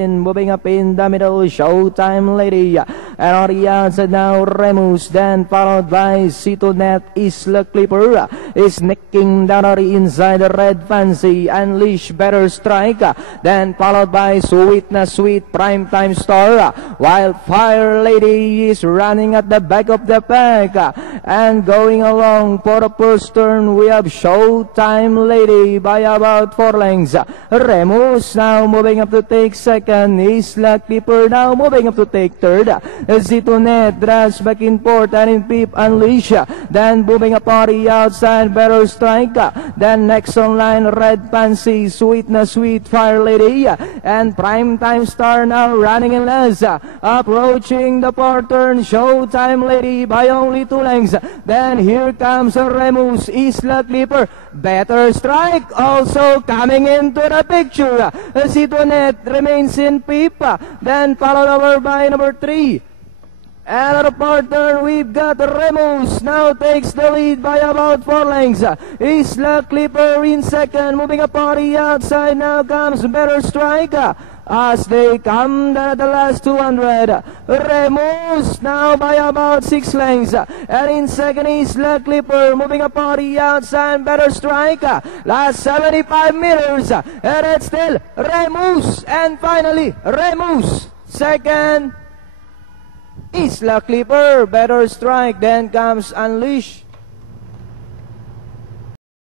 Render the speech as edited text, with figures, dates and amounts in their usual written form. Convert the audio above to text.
Moving up in the middle, Showtime Lady. And on the outside now, Remus, then followed by Citonet. Isla Clipper is nicking down on the inside, Red Fancy, Unleash Better Strike, then followed by Sweet na Sweet, Primetime Star, while Fire Lady is running at the back of the pack. And going along for the first turn, we have Showtime Lady by about 4 lengths. Remus now moving up to take second. Isla Clipper now moving up to take third. Citonet drives back in fourth, and in fifth, Unleash. Then moving up on the outside, Better Strike. Then next on line, Red Fancy, Sweet na Sweet, Fire Lady, and Primetime Star now running in last. Approaching the fourth turn, Showtime Lady by only 2 lengths. Then here comes Remus, Isla Clipper, Better Strike also coming into the picture. Citonet remains in fifth, then followed over by number 3. And at the fourth turn, we've got Remus now takes the lead by about 4 lengths. Isla Clipper in second, moving up on the outside. Now comes Better Strike as they come down at the last 200. Remus now by about 6 lengths. And in second, Isla Clipper moving up on the outside. Better Strike. Last 75 meters. And it's still Remus. And finally, Remus. Second, Isla Clipper, Better Strike, then comes Unleash.